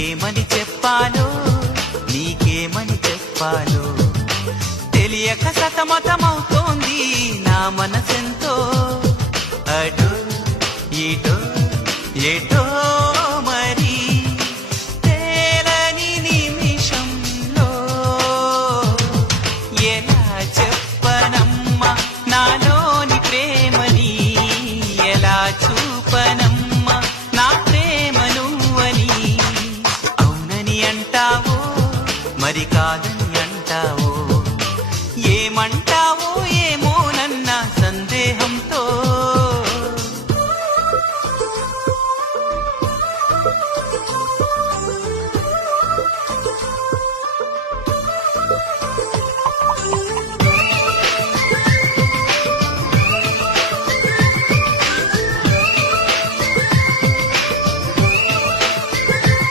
ఏమని చెప్పాలో నీకేమని చెప్పాలో తెలియక సతమతమవుతోంది నా మనసెంతో అటో ఇటో ఎటో మరి తేలని నిమిషంలో ఎలా చెప్పనమ్మా నాలోని ప్రేమని ఎలా చూపనమ్మా నా ప్రేమ నువ్వని అవునని అంటావో మరి కాదని అంటావో